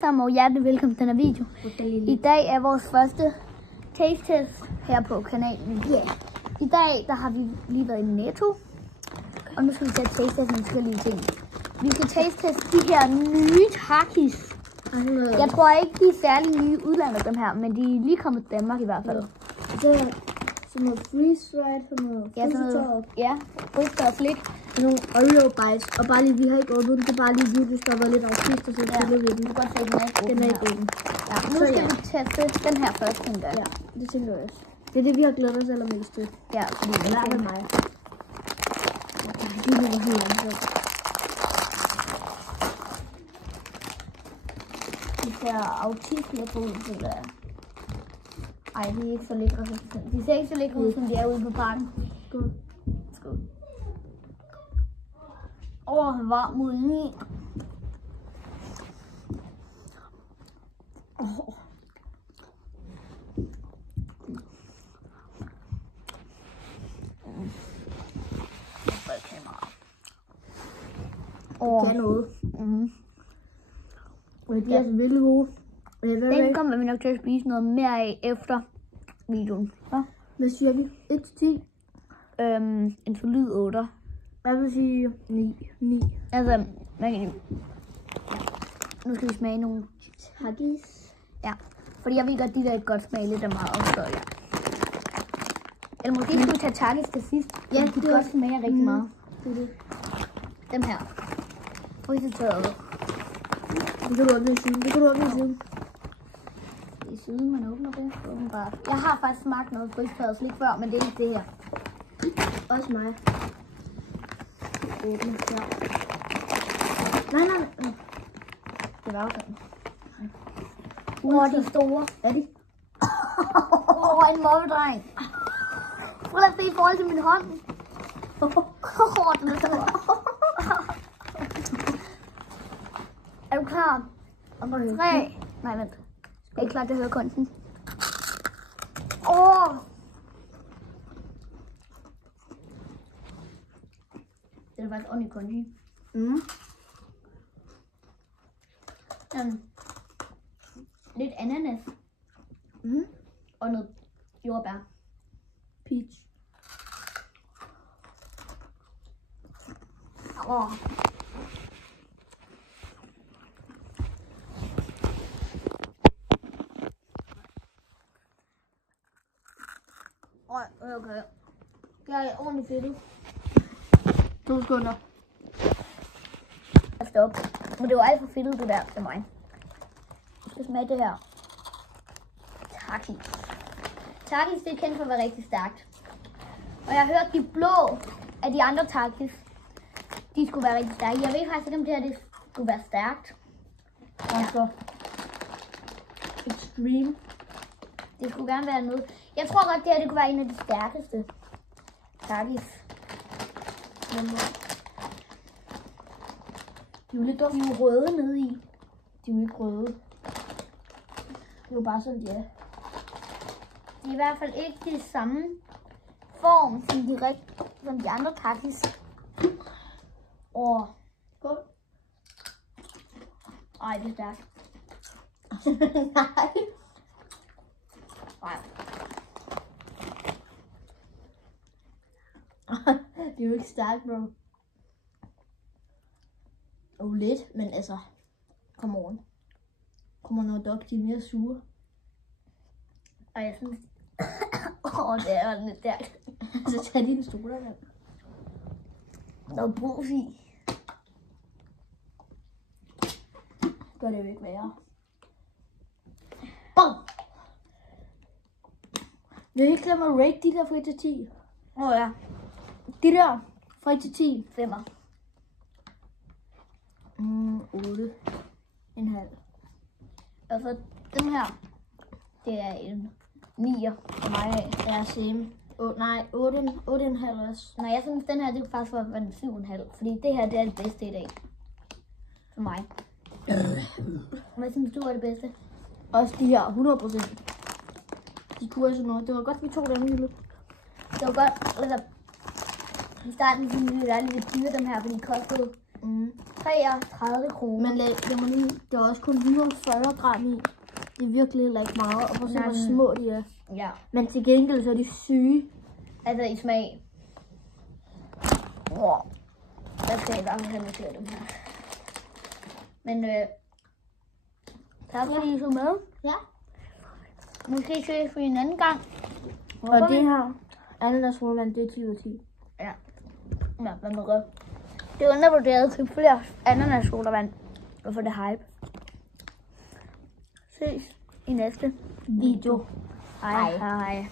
Sammen og hjertelig velkommen til den her video. I dag er vores første taste test her på kanalen. I dag der har vi lige været i Netto, og nu skal vi tage taste test med forskellige ting. Vi skal taste teste de her nye Takis. Jeg tror ikke, de er særlig nye udlandet, dem her, men de er lige kommet til Danmark i hvert fald. Det er sådan noget freeze-dried, sådan noget freeze-tøjet. Ja, freeze-tøjet slik. Nogle Oreo bites, og bare lige, vi har ikke åbnet den, det er bare lige videos, der har været lidt afsigt, og så spiller vi den. Du kan godt se, den er ikke åben. Den er ikke åben. Ja, nu skal vi teste den her først, tænker jeg. Ja, det tænker jeg også. Det er det, vi har glædet os allermest til. Ja, fordi det er med mig. De er helt langsomt. De ser autisme ud, føler jeg. Ej, de er ikke så lækre. De ser ikke så lækre ud, som de er ude på parken. Skål. Skål. Varm ud i. Det kan noget. Og de er så virkelig gode. Den kommer vi nok til at spise noget mere af efter videoen. Hvad siger vi? 1-10? En solid 8. Jeg vil sige 9. Altså, hvad kan nu skal vi smage nogle Takis. Ja, fordi jeg ved godt, de der ikke godt smage lidt af meget også, ja. Eller måske skulle vi tage Takis til sidst. Ja, de kan også smage rigtig meget. Det er det. Dem her. Frysetøjet. Det kan du åbne i siden. Det kan du åbne i siden. I siden, man åbner det. Åbenbart. Jeg har faktisk smagt noget frysetøjet slik før, men det er ikke det her. Også mig. Åbne, ja. Nej. Det var jo sådan. De er store. Er de? En mobbedreng. Prøv at se i forhold til min hånd. Den er stor. Er du klar? 3. Nej, vent. Jeg er ikke klar til at høre kunsten. Det er faktisk ordentligt crunchy. Lidt ananas. Og noget jordbær. Peach. Okay. Jeg er ordentligt fedtet. 2 sekunder. Stop. Men det var alt for fedtet det der til mig. Jeg skal smage det her. Takis. Takis, det er kendt for at være rigtig stærkt. Og jeg har hørt de blå af de andre Takis, de skulle være rigtig stærke. Jeg ved faktisk ikke, om det her det skulle være stærkt. Og så Extreme. Det skulle gerne være noget. Jeg tror godt, det her det kunne være en af de stærkeste Takis. De er jo lidt dumme. De er jo røde nede i. De er jo ikke røde. Det er jo bare sådan, de er. De er i hvert fald ikke det samme form som de andre Takis. Skål. Ej, det er stærkt. Nej. Det er jo ikke stærkt, bro. Lidt, men altså, come on. Kommer noget dog, de er mere sure. Og jeg synes, det er lidt stærkt. Så tag dine stoler der. Noget brus i. Gør det jo ikke værre. Bum! Vi har ikke glemt at rate de der fra 1 til 10. Ja. De der fra 1 til 10. 5'er. 8. En halv. Og så den her, det er en 9'er for mig af. Ja, same. 8,5 også. Nej, jeg synes den her, det er faktisk for en 7,5. Fordi det her, det er det bedste i dag. For mig. Hvad synes du er det bedste? Også de her, 100%. De kunne også noget. Det var godt, vi tog dem i løbet. Det var godt, altså, i starten synes jeg, det er lidt dyre dem her, fordi de kostede 33 kroner. Men det er også kun 140 gram i. Det er virkelig heller ikke meget. Og prøv at se, hvor små de er. Ja. Men til gengæld så er de syge. Altså i smag. Wow. Der skal jeg bare have med dem her. Men tak fordi I så med. Ja. Måske ses vi en anden gang. Og det her ananasrulland, det er 10 ud af 10. Ja. Ja, hvad med godt. Det er undervurderet til flere ananasodavand. Og for det hype. Ses i næste Video. Hej. Hej.